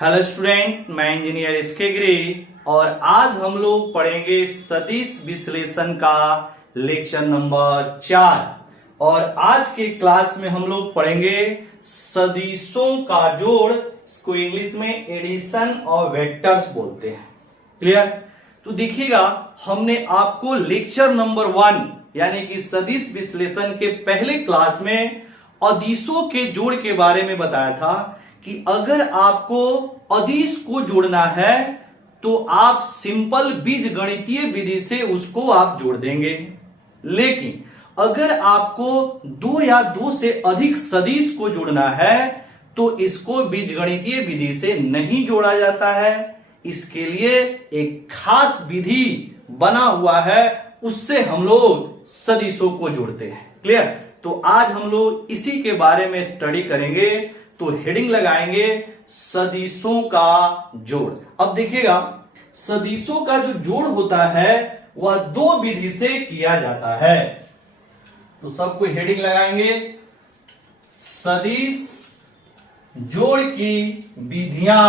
Hello student, मैं engineer SK गिरी और आज हम लोग पढ़ेंगे सदिश विश्लेषण का लेक्चर नंबर 4। और आज के क्लास में हम लोग पढ़ेंगे सदिशों का जोड़। इसको इंग्लिश में एडिशन और वेक्टर्स बोलते हैं। क्लियर? तो देखिएगा, हमने आपको लेक्चर नंबर 1 यानी कि सदिश विश्लेषण के पहले क्लास में अदिशों के जोड़ के बारे में बताया था कि अगर आपको अदिश को जोड़ना है तो आप सिंपल बीजगणितीय विधि से उसको आप जोड़ देंगे। लेकिन अगर आपको दो या दो से अधिक सदिश को जोड़ना है तो इसको बीजगणितीय विधि से नहीं जोड़ा जाता है। इसके लिए एक खास विधि बना हुआ है, उससे हम लोग सदिशों को जोड़ते हैं। क्लियर? तो आज हम लोग इसी के बारे में स्टडी करेंगे। तो हेडिंग लगाएंगे सदिशों का जोड़। अब देखिएगा, सदिशों का जो जोड़ होता है वह दो विधि से किया जाता है। तो सबको हेडिंग लगाएंगे सदिश जोड़ की विधियां।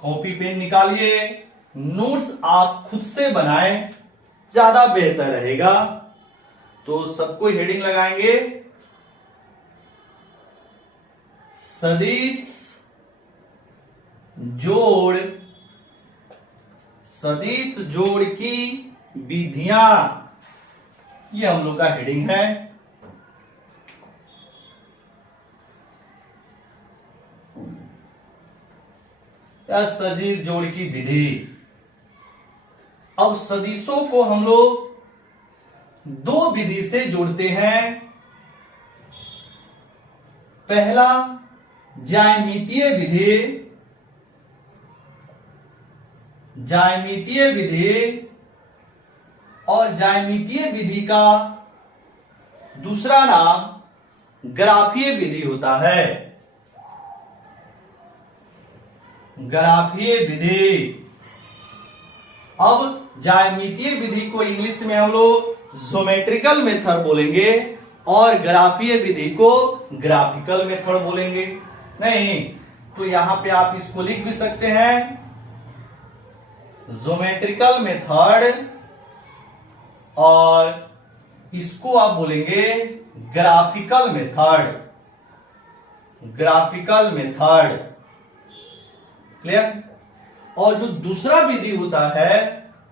कॉपी पेन निकालिए, नोट्स आप खुद से बनाएं, ज्यादा बेहतर रहेगा। तो सबको हेडिंग लगाएंगे सदिश जोड़, सदिश जोड़ की विधियां, ये हम लोग का हेडिंग है। सदिश जोड़ की विधि। अब सदिशों को हम लोग दो विधि से जोड़ते हैं। पहला ज्यामितीय विधि, ज्यामितीय विधि, और ज्यामितीय विधि का दूसरा नाम ग्राफीय विधि होता है। ग्राफीय विधि। अब ज्यामितीय विधि को इंग्लिश में हम लोग ज्योमेट्रिकल मेथड बोलेंगे और ग्राफीय विधि को ग्राफिकल मेथड बोलेंगे। नहीं तो यहां पे आप इसको लिख भी सकते हैं ज्योमेट्रिकल मेथड, और इसको आप बोलेंगे graphical method. Graphical method. Clear? और जो दूसरा विधि होता है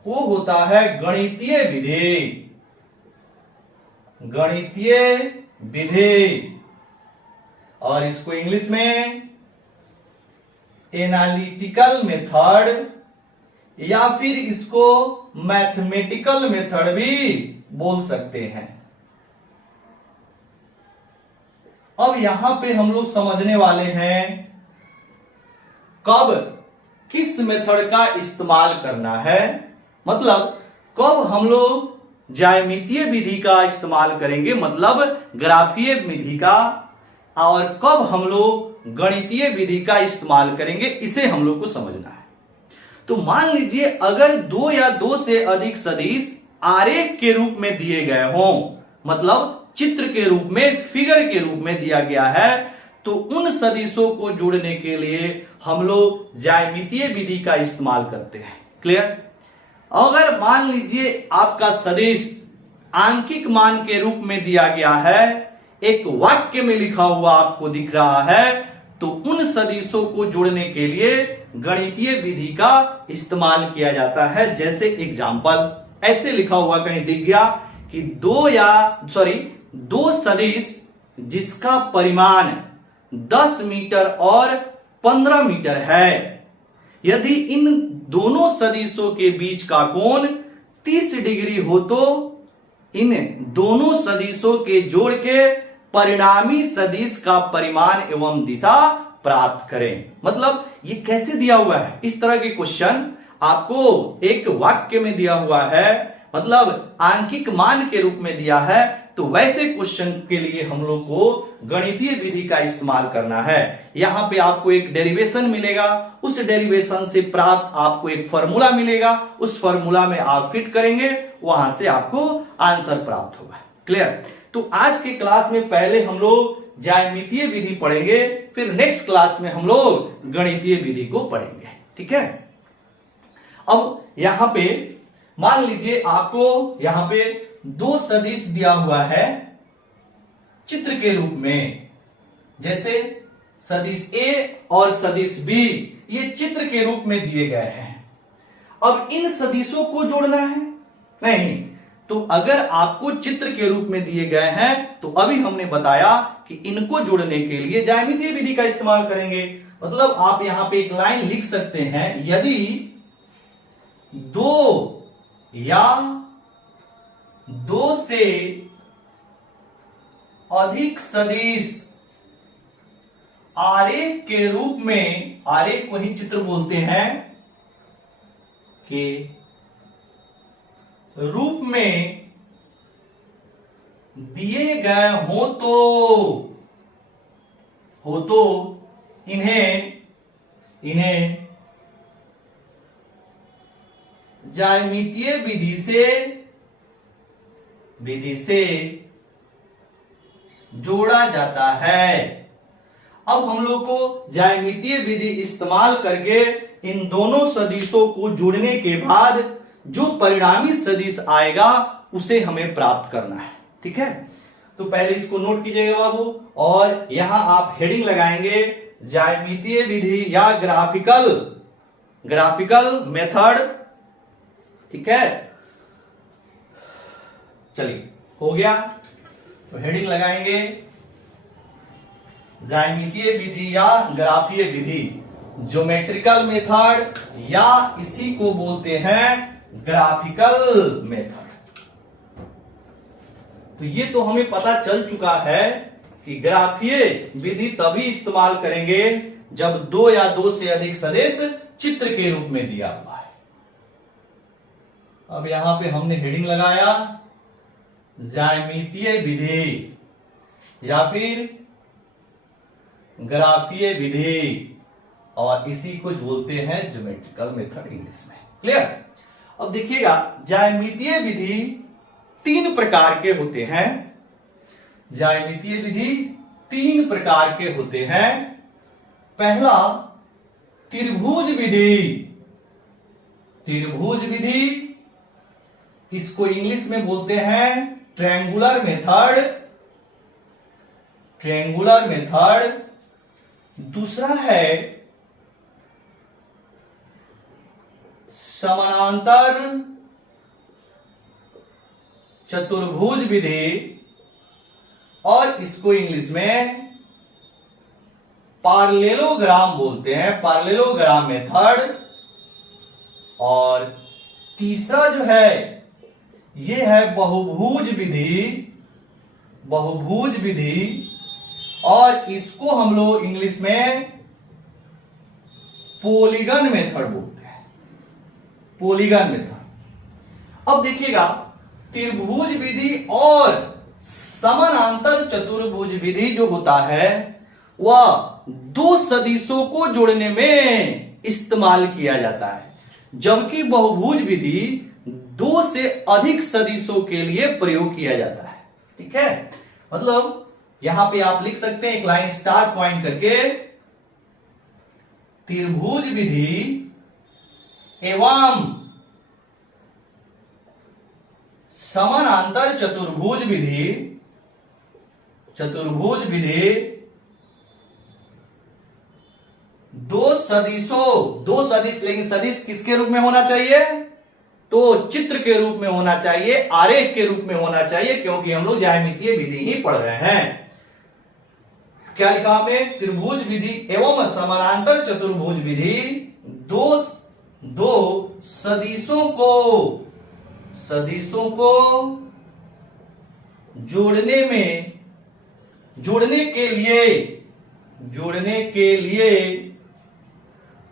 वो होता है गणितीय विधि। गणितीय विधि, और इसको इंग्लिश में एनालिटिकल मेथड या फिर इसको मैथमेटिकल मेथड भी बोल सकते हैं। अब यहां पे हम लोग समझने वाले हैं कब किस मेथड का इस्तेमाल करना है। मतलब कब हम लोग ज्यामितीय विधि का इस्तेमाल करेंगे, मतलब ग्राफीय विधि का, और कब हम लोग गणितीय विधि का इस्तेमाल करेंगे, इसे हम लोग को समझना है। तो मान लीजिए अगर दो या दो से अधिक सदिश आरेख के रूप में दिए गए हों, मतलब चित्र के रूप में, फिगर के रूप में दिया गया है, तो उन सदिशों को जोड़ने के लिए हम लोग ज्यामितीय विधि का इस्तेमाल करते हैं। क्लियर? अगर मान लीजिए आपका सदिश आंकिक मान के रूप में दिया गया है, एक वाक्य में लिखा हुआ आपको दिख रहा है, तो उन सदिशों को जोड़ने के लिए गणितीय विधि का इस्तेमाल किया जाता है। जैसे एग्जाम्पल ऐसे लिखा हुआ कहीं दिख गया कि दो सदिश जिसका परिमाण 10 मीटर और 15 मीटर है, यदि इन दोनों सदिशों के बीच का कोण 30 डिग्री हो तो इन दोनों सदिशों के जोड़ के परिणामी सदिश का परिमाण एवं दिशा प्राप्त करें। मतलब ये कैसे दिया हुआ है? इस तरह के क्वेश्चन आपको एक वाक्य में दिया हुआ है, मतलब आंकिक मान के रूप में दिया है, तो वैसे क्वेश्चन के लिए हम लोग को गणितीय विधि का इस्तेमाल करना है। यहां पे आपको एक डेरिवेशन मिलेगा, उस डेरिवेशन से प्राप्त आपको एक फॉर्मूला मिलेगा, उस फॉर्मूला में आप फिट करेंगे, वहां से आपको आंसर प्राप्त होगा। क्लियर। तो आज के क्लास में पहले हम लोग ज्यामितीय विधि पढ़ेंगे, फिर नेक्स्ट क्लास में हम लोग गणितीय विधि को पढ़ेंगे, ठीक है। अब यहां पे मान लीजिए आपको यहां पे दो सदिश दिया हुआ है चित्र के रूप में, जैसे सदिश ए और सदिश बी, ये चित्र के रूप में दिए गए हैं। अब इन सदिशों को जोड़ना है नहीं, तो अगर आपको चित्र के रूप में दिए गए हैं तो अभी हमने बताया कि इनको जोड़ने के लिए ज्यामितीय विधि का इस्तेमाल करेंगे। मतलब आप यहां पे एक लाइन लिख सकते हैं, यदि दो या दो से अधिक सदिश आरेख के रूप में, आरेख को ही चित्र बोलते हैं, के रूप में दिए गए हो तो इन्हें ज्यामितीय विधि से जोड़ा जाता है। अब हम लोग को ज्यामितीय विधि इस्तेमाल करके इन दोनों सदिशों को जोड़ने के बाद जो परिणामी सदिश आएगा उसे हमें प्राप्त करना है, ठीक है। तो पहले इसको नोट कीजिएगा बाबू, और यहां आप हेडिंग लगाएंगे ज्यामितीय विधि या ग्राफिकल मेथड, ठीक है। चलिए हो गया, तो हेडिंग लगाएंगे ज्यामितीय विधि या ग्राफीय विधि, ज्योमेट्रिकल मेथड, या इसी को बोलते हैं ग्राफिकल मेथड। तो ये तो हमें पता चल चुका है कि ग्राफीय विधि तभी इस्तेमाल करेंगे जब दो या दो से अधिक सदिश चित्र के रूप में दिया हुआ है। अब यहां पे हमने हेडिंग लगाया ज्यामितीय विधि या फिर ग्राफीय विधि, और इसी को बोलते हैं ज्योमेट्रिकल मेथड इंग्लिश में, क्लियर। अब देखिएगा ज्यामितीय विधि तीन प्रकार के होते हैं। ज्यामितीय विधि तीन प्रकार के होते हैं। पहला त्रिभुज विधि, इसको इंग्लिश में बोलते हैं ट्रायंगुलर मेथड। दूसरा है समानांतर चतुर्भुज विधि, और इसको इंग्लिश में पार्लेलोग्राम बोलते हैं, पार्लेलोग्राम मेथड। और तीसरा जो है ये है बहुभुज विधि, और इसको हम लोग इंग्लिश में पॉलीगन मेथड बोलते हैं, पॉलीगन मेथड। अब देखिएगा त्रिभुज विधि और समानांतर चतुर्भुज विधि जो होता है वह दो सदिशों को जोड़ने में इस्तेमाल किया जाता है, जबकि बहुभुज विधि दो से अधिक सदिशों के लिए प्रयोग किया जाता है, ठीक है। मतलब यहां पे आप लिख सकते हैं एक लाइन स्टार पॉइंट करके, त्रिभुज विधि एवं समानांतर चतुर्भुज विधि दो सदिश, लेकिन सदिश किसके रूप में होना चाहिए? तो चित्र के रूप में होना चाहिए, आरेख के रूप में होना चाहिए, क्योंकि हम लोग ज्यामितीय विधि ही पढ़ रहे हैं। क्या लिखा में? त्रिभुज विधि एवं समानांतर चतुर्भुज विधि दो सदिशों को जोड़ने के लिए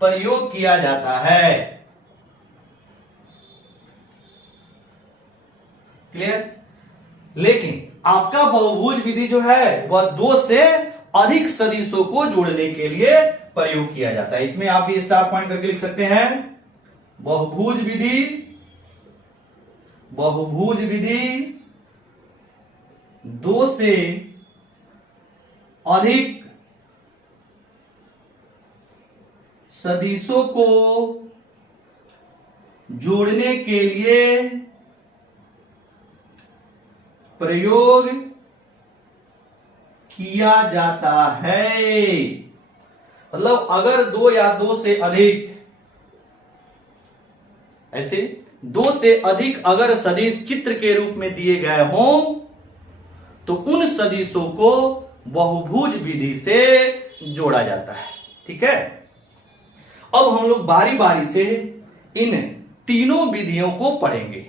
प्रयोग किया जाता है। क्लियर? लेकिन आपका बहुभुज विधि जो है वह दो से अधिक सदिशों को जोड़ने के लिए प्रयोग किया जाता है। इसमें आप ये स्टार पॉइंट करके लिख सकते हैं, बहुभुज विधि 2 से अधिक सदिशों को जोड़ने के लिए प्रयोग किया जाता है। मतलब अगर 2 या 2 से अधिक, ऐसे 2 से अधिक अगर सदिश चित्र के रूप में दिए गए हों तो उन सदिशों को बहुभुज विधि से जोड़ा जाता है। ठीक है, अब हम लोग बारी बारी से इन तीनों विधियों को पढ़ेंगे।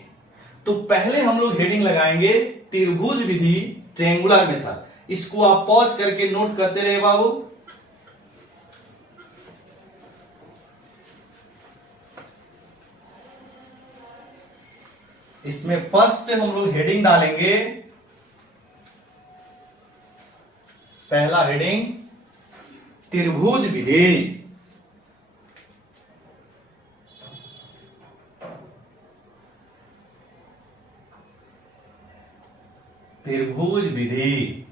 तो पहले हम लोग हेडिंग लगाएंगे त्रिभुज विधि, ट्रायंगुलर मेथड। इसको आप पॉज करके नोट करते रहे बाबू। इसमें फर्स्ट हम लोग हेडिंग डालेंगे, पहला हेडिंग त्रिभुज विधि। त्रिभुज विधि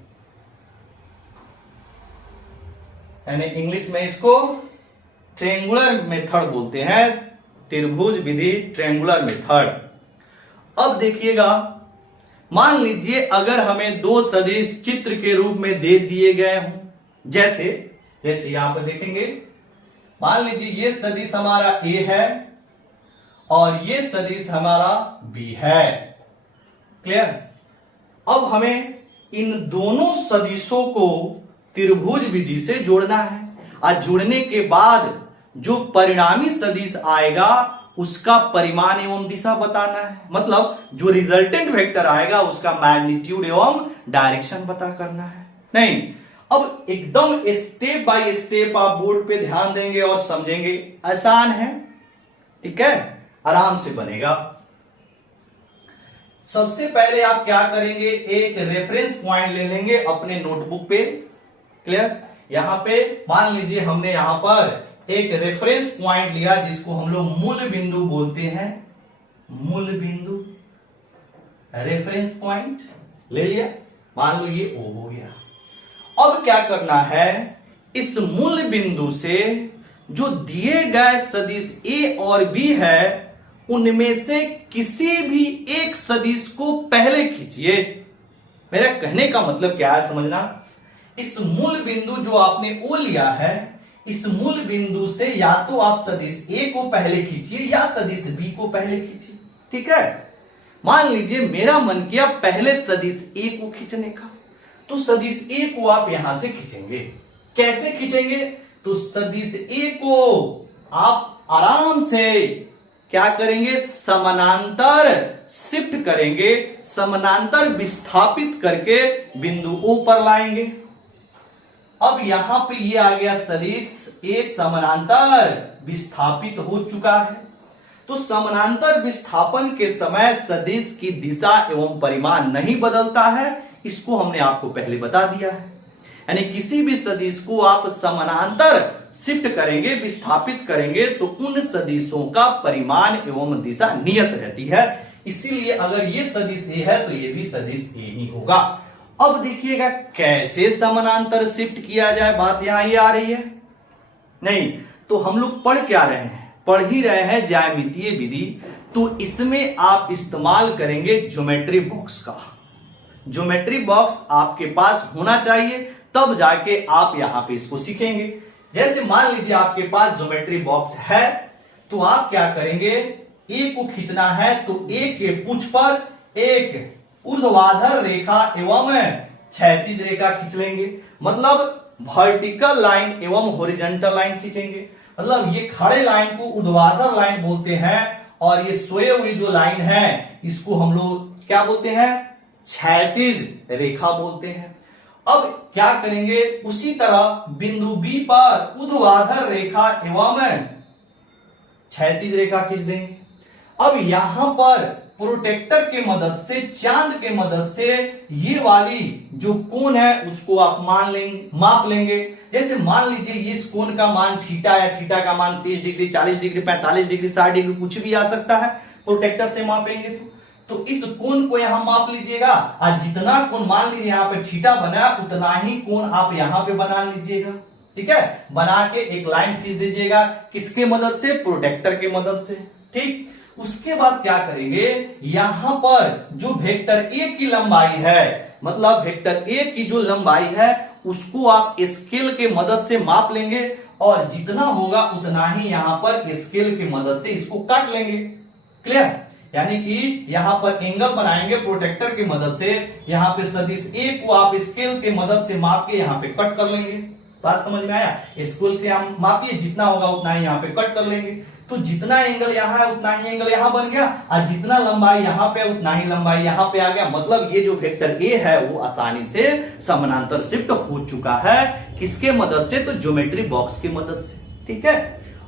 यानी इंग्लिश में इसको ट्रायंगुलर मेथड बोलते हैं। त्रिभुज विधि, ट्रायंगुलर मेथड। अब देखिएगा, मान लीजिए अगर हमें 2 सदिश चित्र के रूप में दे दिए गए हों, जैसे यहां पर देखेंगे, मान लीजिए ये सदिश हमारा A है और ये सदिश हमारा B है। क्लियर? अब हमें इन दोनों सदिशों को त्रिभुज विधि से जोड़ना है और जोड़ने के बाद जो परिणामी सदिश आएगा उसका परिमाण एवं दिशा बताना है। मतलब जो रिजल्टेंट वेक्टर आएगा उसका मैग्नीट्यूड एवं डायरेक्शन पता करना है। नहीं, अब एकदम स्टेप बाय स्टेप आप बोर्ड पे ध्यान देंगे और समझेंगे। आसान है, ठीक है, आराम से बनेगा। सबसे पहले आप क्या करेंगे, एक रेफरेंस पॉइंट ले लेंगे अपने नोटबुक पे। क्लियर? यहां पे मान लीजिए हमने यहां पर एक रेफरेंस पॉइंट लिया जिसको हम लोग मूल बिंदु बोलते हैं। मूल बिंदु, रेफरेंस पॉइंट ले लिया, मान लो ये O हो गया। अब क्या करना है, इस मूल बिंदु से जो दिए गए सदिश A और B है उनमें से किसी भी एक सदिश को पहले खींचिए। मेरा कहने का मतलब क्या है समझना, इस मूल बिंदु जो आपने O लिया है, इस मूल बिंदु से या तो आप सदिश A को पहले खींचिए या सदिश B को पहले खींचिए। ठीक है, मान लीजिए मेरा मन किया पहले सदिश A को खींचने का, तो सदिश A को आप यहां से खींचेंगे। कैसे खींचेंगे, तो सदिश A को आप आराम से क्या करेंगे, समानांतर शिफ्ट करेंगे, समानांतर विस्थापित करके बिंदु O पर लाएंगे। अब यहां पे ये आ गया सदिश A समानांतर विस्थापित हो चुका है। तो समानांतर विस्थापन के समय सदिश की दिशा एवं परिमाण नहीं बदलता है, इसको हमने आपको पहले बता दिया है। यानी किसी भी सदिश को आप समानांतर शिफ्ट करेंगे, विस्थापित करेंगे, तो उन सदिशों का परिमाण एवं दिशा नियत रहती है। इसीलिए अगर ये सदिश A है तो ये भी सदिश A ही होगा। अब देखिएगा कैसे समानांतर शिफ्ट किया जाए, बात यहां ये आ रही है। नहीं तो हम लोग पढ़ क्या रहे हैं, पढ़ ही रहे हैं ज्यामितीय विधि। तो इसमें आप इस्तेमाल करेंगे ज्योमेट्री बॉक्स का। ज्योमेट्री बॉक्स आपके पास होना चाहिए, तब जाके आप यहां पे इसको सीखेंगे। जैसे मान लीजिए आपके पास ज्योमेट्री बॉक्स है, तो आप क्या करेंगे, A को खींचना है तो A के पूंछ पर एक ऊर्ध्वाधर रेखा एवं क्षैतिज रेखा खींच लेंगे। मतलब वर्टिकल लाइन एवं हॉरिजॉन्टल लाइन खींचेंगे। मतलब ये खड़े लाइन को ऊर्ध्वाधर लाइन बोलते हैं और ये सोए हुई जो लाइन है इसको हम लोग क्या बोलते हैं, क्षैतिज रेखा बोलते हैं। अब क्या करेंगे, उसी तरह बिंदु B पर ऊर्ध्वाधर रेखा एवं क्षैतिज रेखा खींच देंगे। अब यहां पर प्रोटेक्टर के मदद से, चांद के मदद से ये वाली जो कोण है उसको आप माप लेंगे। जैसे मान लीजिए इस कोण का मान थीटा है, थीटा का मान 30 डिग्री, 40 डिग्री, 45 डिग्री, 60 डिग्री कुछ भी आ सकता है, प्रोटेक्टर से मापेंगे तो इस कोण को यहां माप लीजिएगा और जितना कोण मान लीजिए यहां पे थीटा बना उतना ही कोण आप यहां पे बना लीजिएगा। ठीक है, बना के एक लाइन खींच दीजिएगा, किसके मदद से? प्रोटेक्टर की मदद से। ठीक, उसके बाद क्या करेंगे, यहां पर जो वेक्टर ए की लंबाई है, मतलब वेक्टर ए की जो लंबाई है उसको आप स्केल के मदद से माप लेंगे और जितना होगा उतना ही यहां पर स्केल की मदद से इसको काट लेंगे। क्लियर? यानी कि यहां पर एंगल बनाएंगे प्रोटेक्टर की मदद से, यहां पे सदिश ए को आप स्केल के मदद से माप के यहां पे कट कर लेंगे। बात समझ में आया? स्केल के हम मापिए, जितना होगा उतना ही यहां पे कट कर लेंगे। तो जितना एंगल यहां है उतना ही एंगल यहां बन गया और जितना लंबाई यहां पे उतना ही लंबाई यहां पे आ गया। मतलब ये जो वेक्टर ए है वो आसानी से समानांतर शिफ्ट हो चुका है। किसके मदद से? तो ज्योमेट्री बॉक्स की मदद से। ठीक है,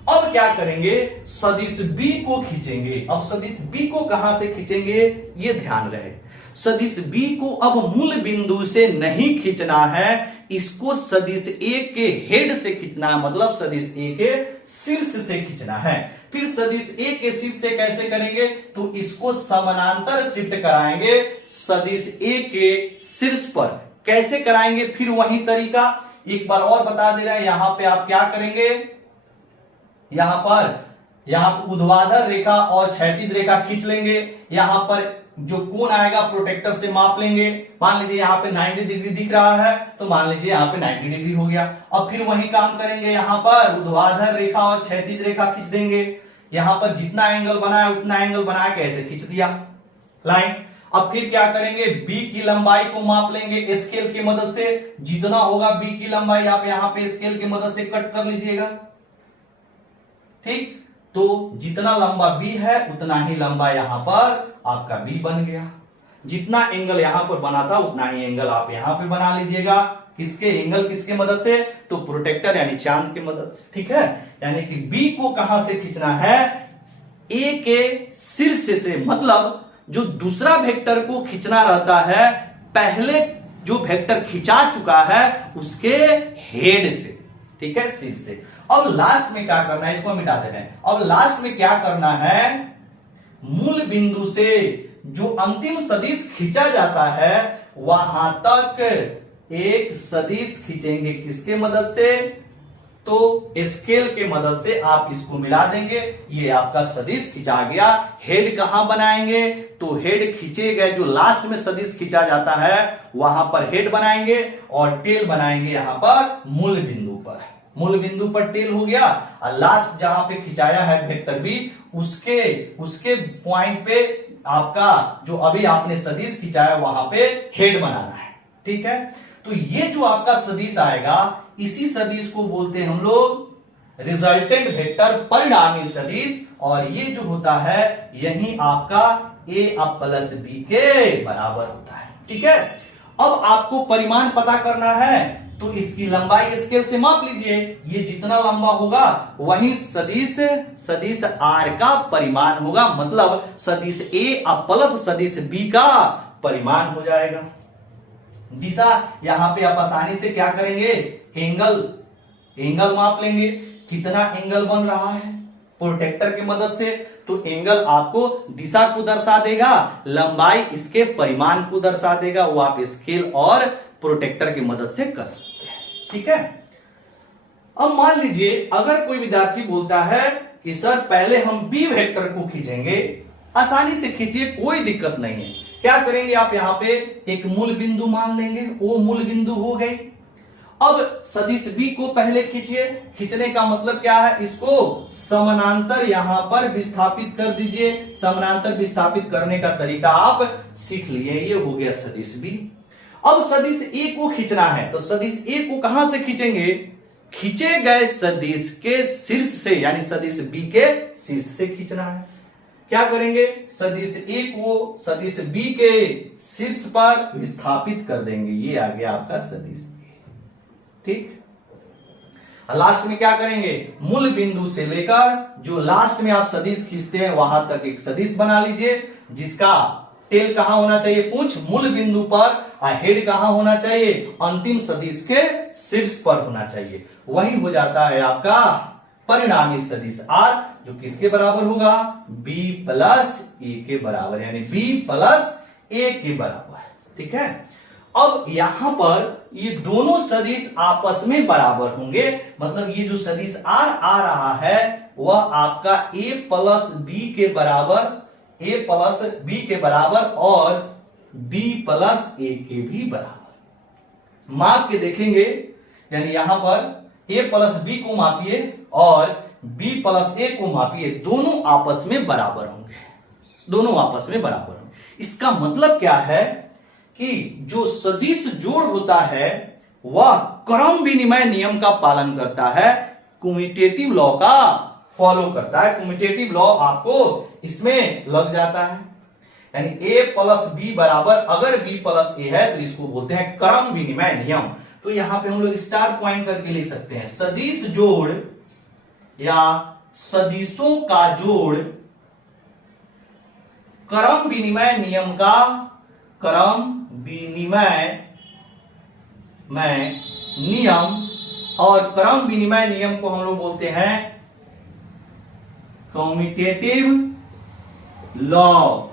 अब क्या करेंगे, सदिश बी को खींचेंगे। अब सदिश बी को कहां से खींचेंगे ये ध्यान रहे। सदिश बी को अब मूल बिंदु से नहीं खींचना है, इसको सदिश ए के हेड से खींचना है, मतलब सदिश ए के शीर्ष से खींचना है। फिर सदिश ए के शीर्ष से कैसे करेंगे, तो इसको समानांतर शिफ्ट कराएंगे सदिश ए के शीर्ष पर। कैसे कराएंगे, फिर वही तरीका एक बार और बता दे रहे हैं। यहां पे आप क्या करेंगे, यहां पर ऊर्ध्वाधर रेखा और क्षैतिज रेखा खींच लेंगे। यहां पर जो कोण आएगा प्रोटेक्टर से माप लेंगे। मान लीजिए यहां पे 90 डिग्री दिख रहा है तो मान लीजिए यहां पे 90 डिग्री हो गया। अब फिर वही काम करेंगे, यहां पर ऊर्ध्वाधर रेखा और क्षैतिज रेखा खींच देंगे। यहां पर जितना एंगल बना है उतना एंगल बना के ऐसे खींच दिया लाइन। अब फिर क्या करेंगे, बी की लंबाई को माप लेंगे स्केल की मदद से। जितना होगा बी की लंबाई आप यहां पे स्केल की मदद से कट कर लीजिएगा। ठीक, तो जितना लंबा बी है उतना ही लंबा यहां पर आपका बी बन गया। जितना एंगल यहां पर बना था उतना ही एंगल आप यहां पे बना लीजिएगा। किसके एंगल, किसके मदद से? तो प्रोटेक्टर यानी चांद की मदद से। ठीक है, यानी कि बी को कहां से खींचना है, ए के शीर्ष से। मतलब जो दूसरा वेक्टर को खींचना रहता है, पहले जो वेक्टर खिंचा चुका है उसके हेड से। ठीक है, शीर्ष से। अब लास्ट में क्या करना है, इसको मिटा देना है। अब लास्ट में क्या करना है, मूल बिंदु से जो अंतिम सदिश खींचा जाता है वहां तक एक सदिश खींचेंगे। किसके मदद से? तो स्केल के मदद से आप इसको मिला देंगे, ये आपका सदिश खिंचा गया। हेड कहां बनाएंगे, तो हेड खींचे गए जो लास्ट में सदिश खींचा जाता है वहां पर हेड बनाएंगे और टेल बनाएंगे यहां पर मूल बिंदु पर। मूल बिंदु पर टेल हो गया और लास्ट जहां पे खिंचाया है वेक्टर बी उसके पॉइंट पे आपका जो अभी आपने सदिश खिंचाया वहां पे हेड बनाना है। ठीक है, तो ये जो आपका सदिश आएगा इसी सदिश को बोलते हैं हम लोग रिजल्टेंट वेक्टर, परिणामी सदिश। और ये जो होता है यही आपका a अब प्लस b के बराबर होता है। ठीक है, अब आपको परिमाण पता करना है तो इसकी लंबाई स्केल से माप लीजिए। ये जितना लंबा होगा वही सदिश r का परिमाण होगा, मतलब सदिश a अब प्लस सदिश b का परिमाण हो जाएगा। दिशा यहां पे आप आसानी से क्या करेंगे, एंगल माप लेंगे। कितना एंगल बन रहा है प्रोटेक्टर की मदद से, तो एंगल आपको दिशा को दर्शा देगा, लंबाई इसके परिमाण को दर्शा देगा। वो आप स्केल और प्रोटेक्टर की मदद से कर सकते हैं। ठीक है, अब मान लीजिए अगर कोई विद्यार्थी बोलता है कि सर पहले हम बी वेक्टर को खींचेंगे, आसानी से खींचिए, कोई दिक्कत नहीं है। क्या करेंगे, आप यहां पे एक मूल बिंदु मान लेंगे, वो मूल बिंदु हो गई। अब सदिश बी को पहले खींचिए। खींचने का मतलब क्या है, इसको समानांतर यहां पर विस्थापित कर दीजिए। समानांतर विस्थापित करने का तरीका आप सीख लिए, ये हो गया सदिश बी। अब सदिश ए को खींचना है, तो सदिश ए को कहां से खींचेंगे, खींचे गए सदिश के शीर्ष से, यानी सदिश बी के शीर्ष से खींचना है। क्या करेंगे, सदिश ए को सदिश बी के शीर्ष पर विस्थापित कर देंगे, ये आ गया आपका सदिश ए। ठीक, लास्ट में क्या करेंगे, मूल बिंदु से लेकर जो लास्ट में आप सदिश खींचते हैं वहां तक एक सदिश बना लीजिए, जिसका टेल कहां होना चाहिए, पूंछ मूल बिंदु पर, और हेड कहां होना चाहिए, अंतिम सदिश के शीर्ष पर होना चाहिए। वही हो जाता है आपका परिणामी सदिश आर। जो किसके बराबर होगा, b प्लस a के बराबर, यानी b प्लस a के बराबर। ठीक है, अब यहां पर ये दोनों सदिश आपस में बराबर होंगे, मतलब ये जो सदिश r आ रहा है वह आपका a प्लस b के बराबर, a प्लस b के बराबर और b प्लस a के भी बराबर। माप के देखेंगे, यानी यहां पर a प्लस b को मापिए और b प्लस a को मापिए, दोनों आपस में बराबर होंगे, दोनों आपस में बराबर होंगे। इसका मतलब क्या है कि जो सदिश जोड़ होता है वह क्रम विनिमय नियम का पालन करता है, कम्यूटेटिव लॉ का फॉलो करता है। कम्यूटेटिव लॉ आपको इसमें लग जाता है, यानी a प्लस b बराबर, अगर b प्लस a है तो इसको बोलते हैं क्रम विनिमय नियम। तो यहां पे हम लोग स्टार पॉइंट करके लिख सकते हैं, सदिश जोड़ या सदिशों का जोड़ क्रम विनिमय नियम का, क्रम विनिमय नियम, और क्रम विनिमय नियम को हम लोग बोलते हैं कम्यूटेटिव लॉ,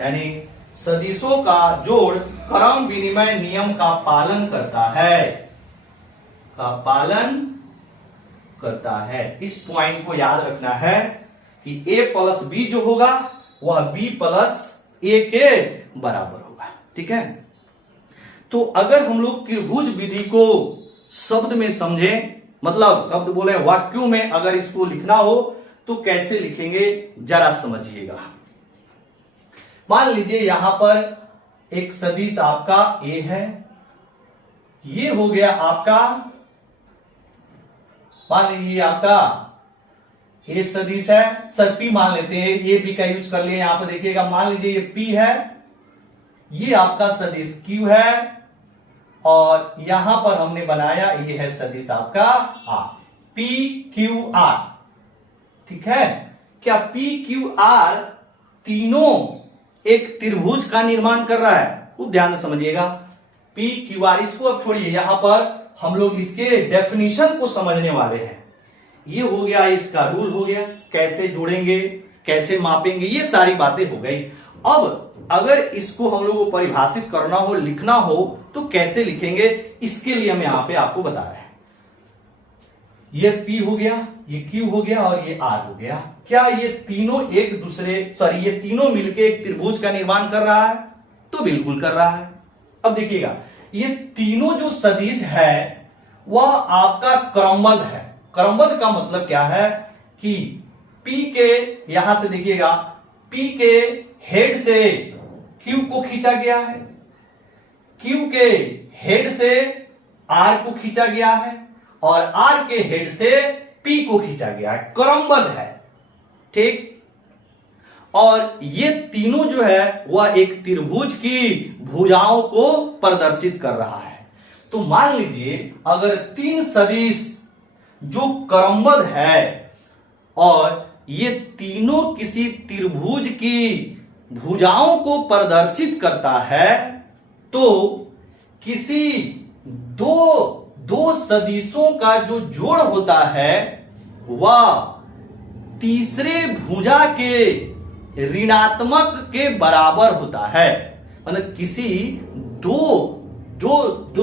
यानी सदिशों का जोड़ क्रम विनिमय नियम का पालन करता है, का पालन करता है। इस पॉइंट को याद रखना है कि a प्लस b जो होगा वह b प्लस a के बराबर होगा। ठीक है, तो अगर हम लोग त्रिभुज विधि को शब्द में समझें, मतलब शब्द बोले वाक्यों में अगर इसको लिखना हो तो कैसे लिखेंगे जरा समझिएगा। मान लीजिए यहां पर एक सदिश आपका a है, ये हो गया आपका, मान लीजिए आपका a सदिश है, सर p मान लेते हैं, ये b का यूज कर लिए। यहां पर देखिएगा, मान लीजिए ये p है, ये आपका सदिश q है, और यहां पर हमने बनाया ये है सदिश आपका r, p q r। ठीक है, क्या p q r तीनों एक त्रिभुज का निर्माण कर रहा है? खूब ध्यान से समझिएगा, p q r, इसको अब छोड़िए, यहां पर हम लोग इसके डेफिनेशन को समझने वाले हैं। ये हो गया, इसका रूल हो गया, कैसे जोड़ेंगे, कैसे मापेंगे, ये सारी बातें हो गई। अब अगर इसको हम लोग को परिभाषित करना हो, लिखना हो तो कैसे लिखेंगे, इसके लिए हम यहां पे आपको बता रहे हैं। ये P हो गया, ये Q हो गया और ये R हो गया। क्या ये तीनों एक दूसरे, सॉरी, ये तीनों मिलके एक त्रिभुज का निर्माण कर रहा है? तो बिल्कुल कर रहा है। अब देखिएगा, ये तीनों जो सदिश है वह आपका क्रमबद्ध है। क्रमबद्ध का मतलब क्या है कि P के, यहां से देखिएगा, P के हेड से Q को खींचा गया है, Q के हेड से R को खींचा गया है, और R के हेड से P को खींचा गया है, क्रमबद्ध है। ठीक, और ये तीनों जो है वह एक त्रिभुज की भुजाओं को प्रदर्शित कर रहा है। तो मान लीजिए अगर तीन सदिश जो क्रमबद्ध है और ये तीनों किसी त्रिभुज की भुजाओं को प्रदर्शित करता है, तो किसी दो सदिशों का जो जोड़ होता है वह तीसरे भुजा के ऋणात्मक के बराबर होता है। मतलब किसी दो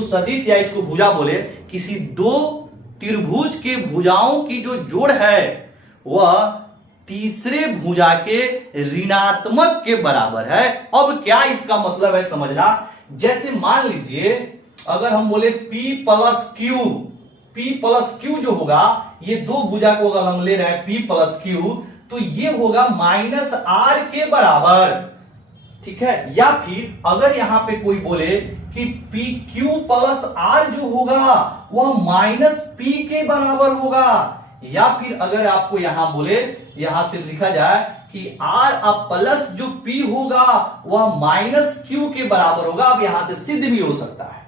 सदिश, या इसको भुजा बोले, किसी दो त्रिभुज के भुजाओं की जो जोड़ है वह तीसरे भुजा के ऋणात्मक के बराबर है। अब क्या इसका मतलब है समझना, जैसे मान लीजिए अगर हम बोले P प्लस Q जो होगा, ये दो भुजा को अगर हम ले रहे हैं P प्लस Q, तो ये होगा -R के बराबर। ठीक है, या फिर अगर यहां पे कोई बोले कि PQ प्लस R जो होगा वह -P के बराबर होगा, या फिर अगर आपको यहां बोले, यहां से लिखा जाए कि R अब प्लस जो P होगा वह -Q के बराबर होगा। अब यहां से सिद्ध भी हो सकता है,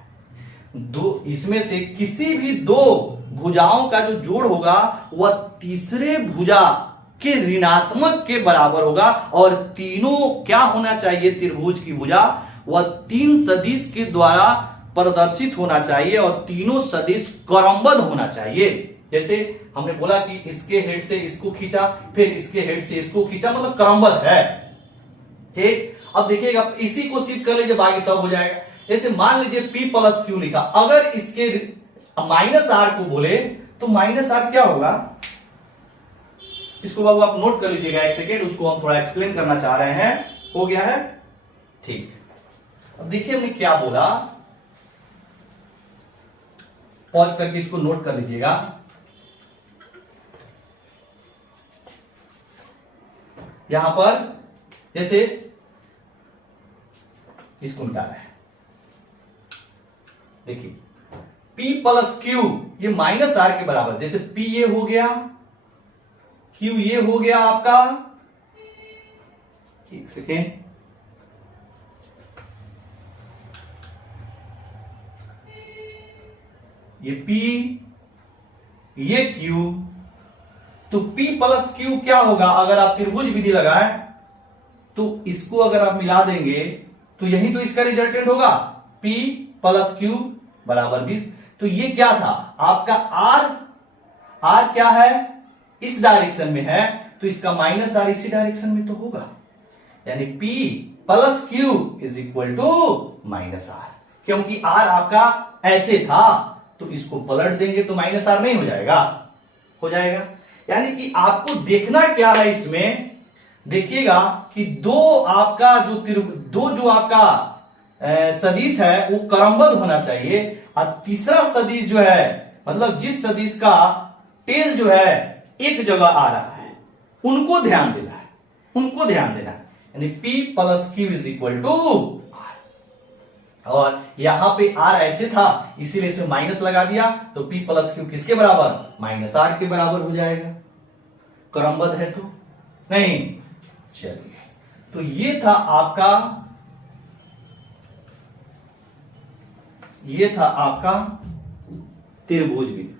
दो इसमें से किसी भी दो भुजाओं का जो जोड़ होगा वह तीसरे भुजा के ऋणात्मक के बराबर होगा, और तीनों क्या होना चाहिए, त्रिभुज की भुजा वह तीन सदिश के द्वारा प्रदर्शित होना चाहिए, और तीनों सदिश क्रमबद्ध होना चाहिए। जैसे हमने बोला कि इसके हेड से इसको खींचा, फिर इसके हेड से इसको खींचा, मतलब क्रमबद्ध है। ठीक, अब देखिएगा इसी को सिद्ध कर लीजिए, बाकी सब हो जाएगा। जैसे मान लीजिए P प्लस क्यू लिखा, अगर इसके माइनस आर को बोले तो माइनस आर क्या होगा, इसको बाबू आप नोट कर लीजिएगा एक सेकेंड, उसको हम थोड़ा एक्सप्लेन करना चाह रहे हैं। हो गया है, ठीक। अब देखिए हमने क्या बोला, पॉज करके इसको नोट कर लीजिएगा। यहां पर जैसे इसको मिटा रहे हैं, देखिए P प्लस क्यू ये माइनस आर के बराबर, जैसे P ये हो गया, Q ये हो गया आपका, एक सेकेंड, ये P ये Q, तो P प्लस Q क्या होगा, अगर आप त्रिभुज विधि लगाएं तो इसको अगर आप मिला देंगे तो यही तो इसका रिजल्टेंट होगा, P प्लस Q बराबर दिस। तो ये क्या था आपका R क्या है, इस डायरेक्शन में है, तो इसका माइनस आर इसी डायरेक्शन में तो होगा, यानी P plus Q is equal to minus R. क्योंकि R आपका ऐसे था तो इसको पलट देंगे तो माइनस आर नहीं हो जाएगा, हो जाएगा। यानी कि आपको देखना क्या है इसमें, देखिएगा कि दो जो आपका सदिश है वो क्रमबद्ध होना चाहिए, और तीसरा सदिश जो है, मतलब जिस सदिश का टेल जो है एक जगह आ रहा है, उनको ध्यान देना है, उनको ध्यान देना है। यानी P plus Q is equal to R, और यहां पे R ऐसे था इसीलिए इसमें माइनस लगा दिया, तो P प्लस Q किसके बराबर, माइनस आर के बराबर हो जाएगा। क्रमबद्ध है तो नहीं, चलिए, तो ये था आपका त्रिभुज विधि।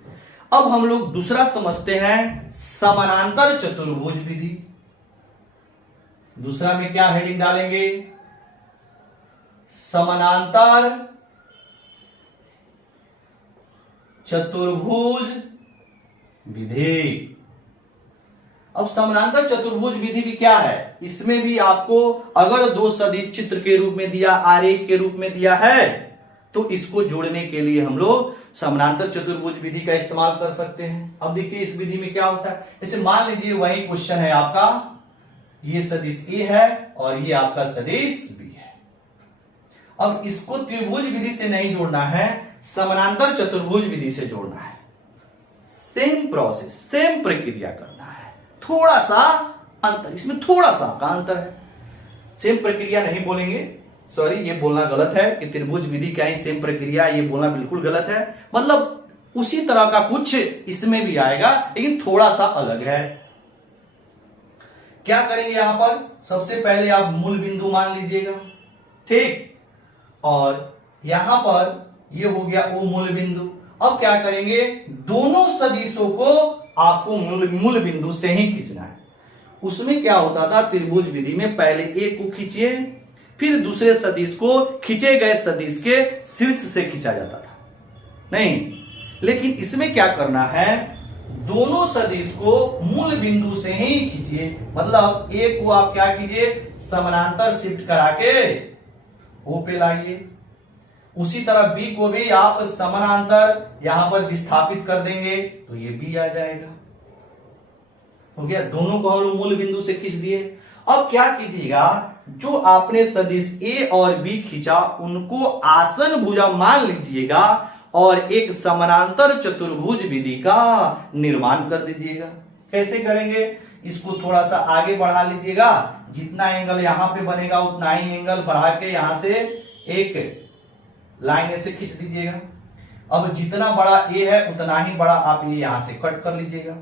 अब हम लोग दूसरा समझते हैं, समानांतर चतुर्भुज विधि। दूसरा में क्या हेडिंग डालेंगे, समानांतर चतुर्भुज विधि। अब समानांतर चतुर्भुज विधि भी क्या है, इसमें भी आपको अगर दो सदिश चित्र के रूप में दिया, आरेख के रूप में दिया है, तो इसको जोड़ने के लिए हम लोग समानांतर चतुर्भुज विधि का इस्तेमाल कर सकते हैं। अब देखिए इस विधि में क्या होता है, जैसे मान लीजिए वही क्वेश्चन है आपका, ये सदिश A है और ये आपका सदिश B है। अब इसको त्रिभुज विधि से नहीं जोड़ना है, समानांतर चतुर्भुज विधि से जोड़ना है। सेम प्रोसेस, सेम प्रक्रिया करना है, थोड़ा सा अंतर, इसमें थोड़ा सा का अंतर है। सेम प्रक्रिया नहीं बोलेंगे, सॉरी ये बोलना गलत है कि त्रिभुज विधि क्या ही सेम प्रक्रिया, ये बोलना बिल्कुल गलत है। मतलब उसी तरह का कुछ इसमें भी आएगा, लेकिन थोड़ा सा अलग है। क्या करेंगे यहां पर, सबसे पहले आप मूल बिंदु मान लीजिएगा, ठीक, और यहां पर ये हो गया वो मूल बिंदु। अब क्या करेंगे, दोनों सदिशों को आपको मूल बिंदु से ही खींचना है। उसमें क्या होता था त्रिभुज विधि में, पहले एक को खींचिए, फिर दूसरे सदिश को खींचे गए सदिश के शीर्ष से खींचा जाता था, नहीं। लेकिन इसमें क्या करना है, दोनों सदिश को मूल बिंदु से ही खींचिए। मतलब एक को आप क्या कीजिए, समानांतर शिफ्ट करा के O पे लाइए, उसी तरह B को भी आप समानांतर यहां पर विस्थापित कर देंगे तो ये B आ जाएगा। हो गया, दोनों को हम लोग मूल बिंदु से खींच दिए। अब क्या कीजिएगा, जो आपने सदिश A और B खींचा उनको आसन भुजा मान लीजिएगा और एक समानांतर चतुर्भुज विधि का निर्माण कर दीजिएगा। कैसे करेंगे, इसको थोड़ा सा आगे बढ़ा लीजिएगा, जितना एंगल यहां पे बनेगा उतना ही एंगल बढ़ा के यहां से एक लाइन ऐसे खींच दीजिएगा। अब जितना बड़ा A है उतना ही बड़ा आप ये यहां से कट कर लीजिएगा।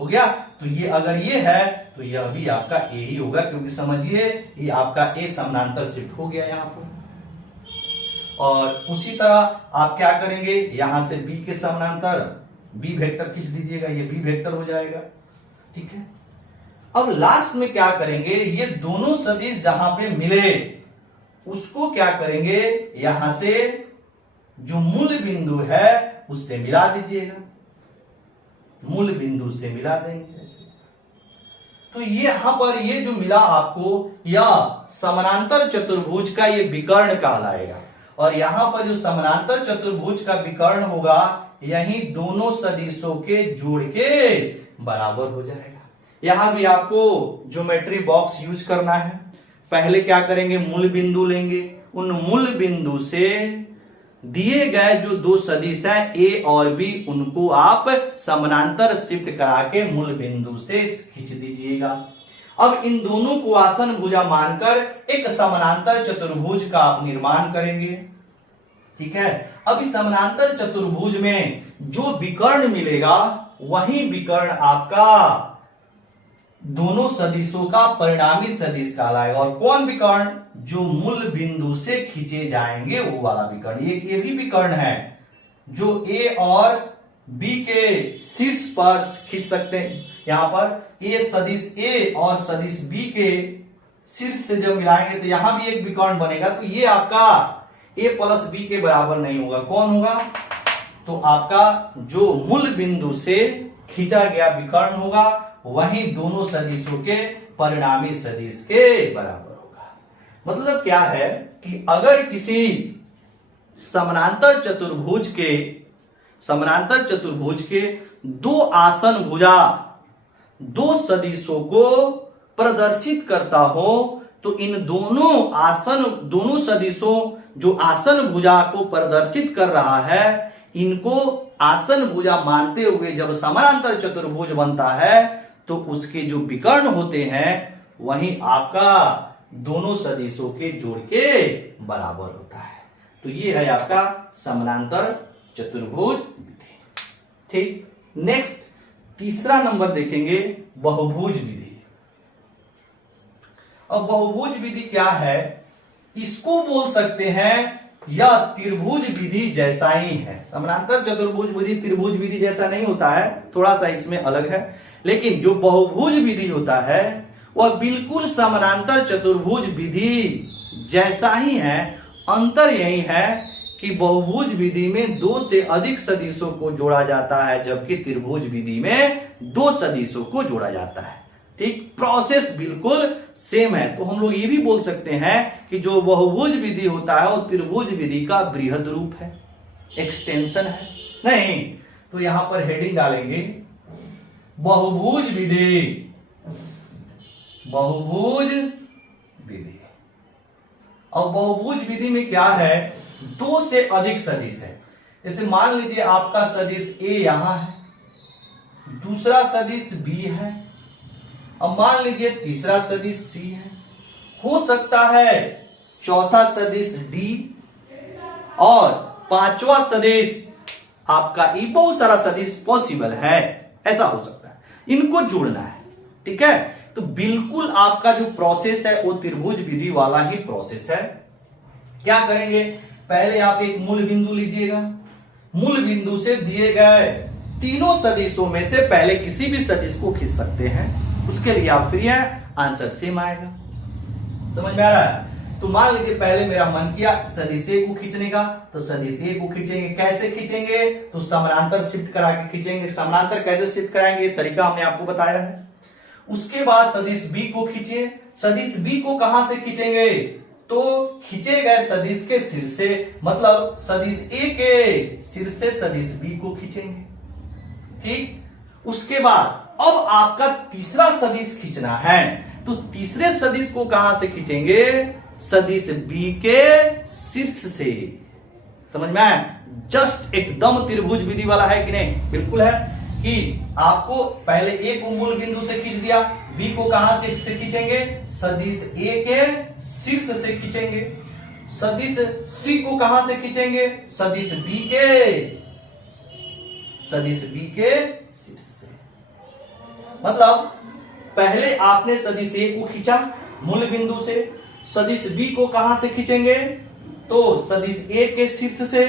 हो गया, तो ये अगर ये है तो यह भी आपका A ही होगा, क्योंकि समझिए ये आपका A समानांतर शिफ्ट हो गया यहां पर। और उसी तरह आप क्या करेंगे, यहां से B के समानांतर B वेक्टर खींच दीजिएगा, ये B वेक्टर हो जाएगा, ठीक है। अब लास्ट में क्या करेंगे, ये दोनों सदिश जहां पे मिले उसको क्या करेंगे, यहां से जो मूल बिंदु है उससे मिला दीजिएगा। मूल बिंदु से मिला देंगे। तो ये यहां पर ये जो मिला आपको, यह समानांतर चतुर्भुज का ये विकर्ण कहलाएगा। और यहां पर जो समानांतर चतुर्भुज का विकर्ण होगा, यही दोनों सदिशों के जोड़ के बराबर हो जाएगा। यहां भी आपको ज्योमेट्री बॉक्स यूज करना है। पहले क्या करेंगे, मूल बिंदु लेंगे, उन मूल बिंदु से दिए गए जो दो सदिश हैं ए और बी, उनको आप समानांतर शिफ्ट करा के मूल बिंदु से खींच दीजिएगा। अब इन दोनों को आसन भुजा मानकर एक समानांतर चतुर्भुज का आप निर्माण करेंगे। ठीक है, अब इस समानांतर चतुर्भुज में जो विकर्ण मिलेगा, वही विकर्ण आपका दोनों सदिशों का परिणामी सदिश कहलाएगा। और कौन विकर्ण, जो मूल बिंदु से खींचे जाएंगे वो वाला विकर्ण। ये भी विकर्ण है जो ए और बी के शीर्ष पर खींच सकते हैं। यहां पर ए सदिश ए और सदिश बी के शीर्ष से जब मिलाएंगे तो यहां भी एक विकर्ण बनेगा। तो ये आपका ए प्लस बी के बराबर नहीं होगा। कौन होगा, तो आपका जो मूल बिंदु से खींचा गया विकर्ण होगा, वही दोनों सदिशों के परिणामी सदिश के बराबर होगा। मतलब क्या है कि अगर किसी समानांतर चतुर्भुज के दो आसन भुजा दो सदिशों को प्रदर्शित करता हो, तो इन दोनों सदिशों जो आसन भुजा को प्रदर्शित कर रहा है, इनको आसन भुजा मानते हुए जब समानांतर चतुर्भुज बनता है, तो उसके जो विकर्ण होते हैं वही आपका दोनों सदिशों के जोड़ के बराबर होता है। तो ये है आपका समानांतर चतुर्भुज विधि। ठीक, नेक्स्ट तीसरा नंबर देखेंगे, बहुभुज विधि। अब बहुभुज विधि क्या है, इसको बोल सकते हैं या त्रिभुज विधि जैसा ही है। समानांतर चतुर्भुज विधि त्रिभुज विधि जैसा नहीं होता है, थोड़ा सा इसमें अलग है। लेकिन जो बहुभुज विधि होता है वह बिल्कुल समानांतर चतुर्भुज विधि जैसा ही है। अंतर यही है कि बहुभुज विधि में दो से अधिक सदिशों को जोड़ा जाता है, जबकि त्रिभुज विधि में दो सदिशों को जोड़ा जाता है। ठीक, प्रोसेस बिल्कुल सेम है। तो हम लोग ये भी बोल सकते हैं कि जो बहुभुज विधि होता है वो त्रिभुज विधि का बृहद रूप है, एक्सटेंशन है। नहीं तो यहां पर हेडिंग डालेंगे बहुभुज विधि। बहुभुज विधि, और बहुभुज विधि में क्या है, दो से अधिक सदिश है। जैसे मान लीजिए आपका सदिश ए यहां है, दूसरा सदिश बी है, अब मान लीजिए तीसरा सदिश सी है, हो सकता है चौथा सदिश डी और पांचवा सदिश आपका ई। बहुत सारा सदिश पॉसिबल है, ऐसा हो सकता है, इनको जोड़ना है। ठीक है, तो बिल्कुल आपका जो प्रोसेस है वो त्रिभुज विधि वाला ही प्रोसेस है। क्या करेंगे, पहले आप एक मूल बिंदु लीजिएगा, मूल बिंदु से दिए गए तीनों सदिशों में से पहले किसी भी सदिश को खींच सकते हैं। उसके लिए आप फ्री हैं, आंसर सेम आएगा। समझ में आ रहा है? तो मान लीजिए पहले मेरा मन किया सदिश ए को खींचने का, तो सदिश ए को खींचेंगे। कैसे खींचेंगे, तो समानांतर शिफ्ट करा के खींचेंगे। समानांतर कैसे शिफ्ट कराएंगे, तरीका हमने आपको बताया है। उसके बाद सदिश बी को खींचिए। सदिश बी को कहां से खींचेंगे, तो खींचे गए सदिश के सिर से, मतलब सदिश ए के सिर से सदिश बी को खींचेंगे। ठीक, उसके बाद अब आपका तीसरा सदिश खींचना है, तो तीसरे सदिश को कहां से खींचेंगे, सदिश बी के शीर्ष से। समझ में आया? जस्ट एकदम त्रिभुज विधि वाला है कि नहीं? बिल्कुल है कि आपको पहले ए को मूल बिंदु से खींच दिया, बी को कहां से खींचेंगे, सदिश ए के शीर्ष से खींचेंगे। सदिश सी को कहां से खींचेंगे, सदिश बी के शीर्ष से। मतलब पहले आपने सदिश ए को खींचा मूल बिंदु से, सदिश बी को कहां से खींचेंगे, तो सदिश ए के शीर्ष से।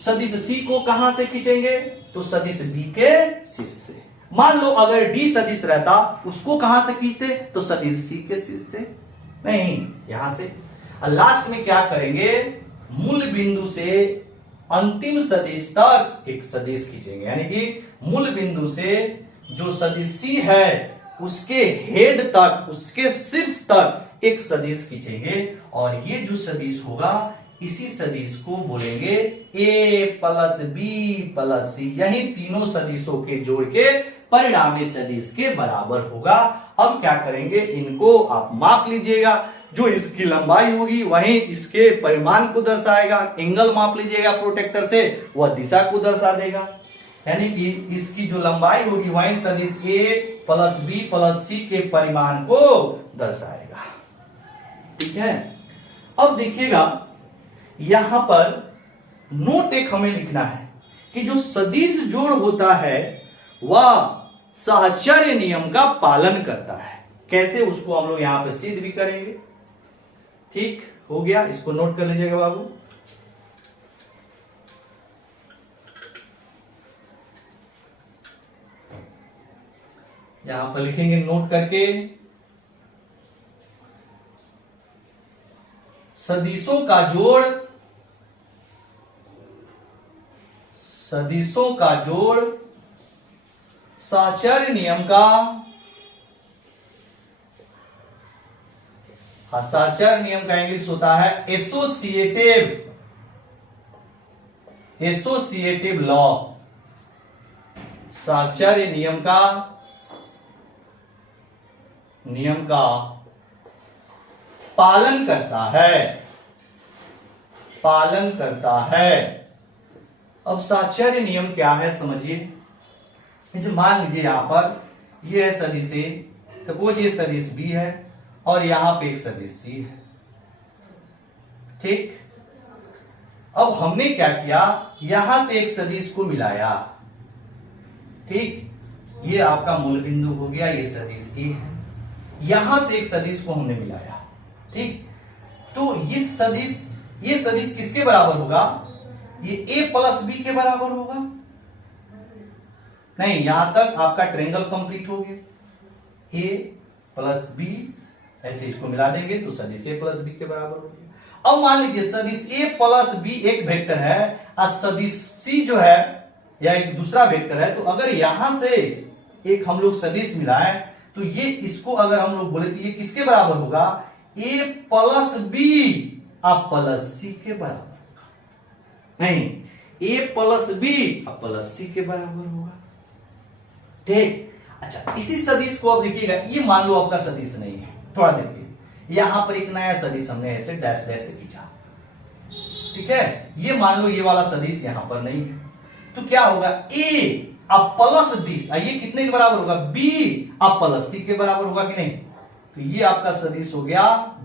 सदिश सी को कहां से खींचेंगे, तो सदिश बी के शीर्ष से। मान लो अगर डी सदिश रहता, उसको कहां से खींचते, तो सदिश सी के शीर्ष से, नहीं यहां से। और लास्ट में क्या करेंगे, मूल बिंदु से अंतिम सदिश तक एक सदिश खींचेंगे, यानी कि मूल बिंदु से जो सदिश सी है उसके हेड तक, उसके शीर्ष तक एक सदिश खींचेंगे, और ये जो सदिश होगा इसी सदिश को बोलेंगे a प्लस बी प्लस सी। यही तीनों सदिशों के जोड़ के परिणामी सदिश के बराबर होगा। अब क्या करेंगे, इनको आप माप लीजिएगा, जो इसकी लंबाई होगी वही इसके परिमाण को दर्शाएगा। एंगल माप लीजिएगा प्रोटेक्टर से, वह दिशा को दर्शा देगा, यानी कि इसकी जो लंबाई होगी वही सदिश a प्लस बी प्लस सी के परिमाण को दर्शाएगा। ठीक है, अब देखिएगा यहां पर नोट एक हमें लिखना है कि जो सदिश जोड़ होता है वह साहचर्य नियम का पालन करता है। कैसे, उसको हम लोग यहां पर सिद्ध भी करेंगे। ठीक हो गया, इसको नोट कर लीजिएगा बाबू। यहां पर लिखेंगे नोट करके, सदिशों का जोड़, सदिशों का जोड़ साहचर्य नियम का, साहचर्य नियम का इंग्लिश होता है एसोसिएटिव लॉ। साहचर्य नियम का पालन करता है। अब साहचर्य नियम क्या है समझिए। जैसे मान लीजिए यहां पर ये है सदिश ए, सपोज ये सदिश बी है और यहां पे एक सदिश सी है। ठीक, अब हमने क्या किया, यहां से एक सदिश को मिलाया। ठीक, ये आपका मूल बिंदु हो गया, ये सदिश ए है, यहां से एक सदिश को हमने मिलाया। ठीक, तो ये सदिश किसके बराबर होगा, ये a प्लस बी के बराबर होगा। नहीं, यहां तक आपका ट्रायंगल कंप्लीट हो गया। a प्लस बी, ऐसे इसको मिला देंगे तो सदिश a प्लस बी के बराबर हो गया। अब मान लीजिए सदिश a प्लस बी एक वेक्टर है और सदिश c जो है या एक दूसरा वेक्टर है, तो अगर यहां से एक हम लोग सदिश मिलाएं तो ये इसको अगर हम लोग बोले तो ये किसके बराबर होगा, a प्लस बी प्लस सी के बराबर। नहीं, a प्लस बी प्लस सी के बराबर होगा। ठीक, अच्छा, इसी सदिश को अब देखिएगा, ये मान लो आपका सदिश नहीं है, थोड़ा देर के लिए यहां पर एक नया सदिश हमने ऐसे डैश डैश से खींचा। ठीक है, ये मान लो ये वाला सदिश यहां पर नहीं है, तो क्या होगा, a अब प्लस बी, ये कितने के बराबर होगा, b अब प्लस सी के बराबर होगा कि नहीं। तो ये आपका सदिश हो गया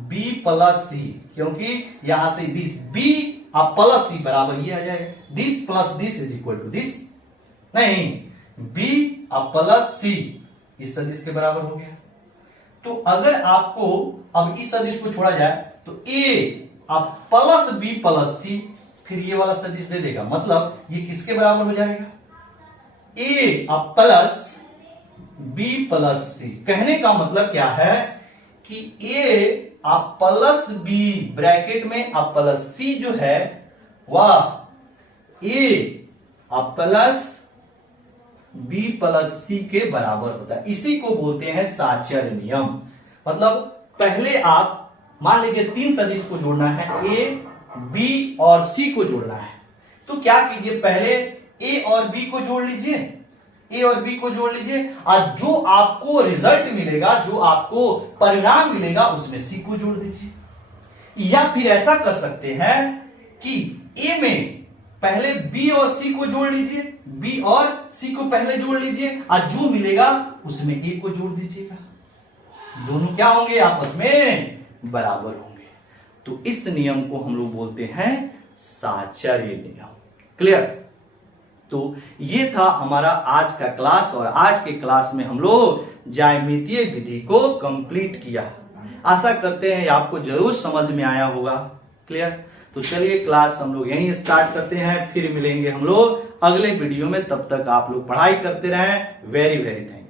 b प्लस सी, क्योंकि यहां से दिस b अब प्लस सी बराबर ये आ जाएगा, this plus this is equal to this. नहीं, b अब प्लस सी इस सदिश के बराबर हो गया। तो अगर आपको अब इस सदिश को छोड़ा जाए तो a अब प्लस बी प्लस सी, फिर ये वाला सदिश दे देगा, मतलब ये किसके बराबर हो जाएगा, a अब प्लस b प्लस सी। कहने का मतलब क्या है कि a अब प्लस b ब्रैकेट में अब प्लस c जो है वह a अब प्लस b प्लस सी के बराबर होता है। इसी को बोलते हैं साहचर्य नियम। मतलब पहले आप मान लीजिए तीन सदिश को जोड़ना है, a b और c को जोड़ना है, तो क्या कीजिए, पहले a और b को जोड़ लीजिए, a और b को जोड़ लीजिए, और जो आपको रिजल्ट मिलेगा, जो आपको परिणाम मिलेगा, उसमें c को जोड़ दीजिए। या फिर ऐसा कर सकते हैं कि a में पहले b और c को जोड़ लीजिए, b और c को पहले जोड़ लीजिए, और जो मिलेगा उसमें a को जोड़ दीजिएगा। दोनों क्या होंगे, आपस में बराबर होंगे। तो इस नियम को हम लोग बोलते हैं साहचर्य नियम। क्लियर। तो ये था हमारा आज का क्लास, और आज के क्लास में हम लोग ज्यामितीय विधि को कंप्लीट किया। आशा करते हैं आपको जरूर समझ में आया होगा। क्लियर। तो चलिए क्लास हम लोग यहीं स्टार्ट करते हैं, फिर मिलेंगे हम लोग अगले वीडियो में। तब तक आप लोग पढ़ाई करते रहें। Very very thank you.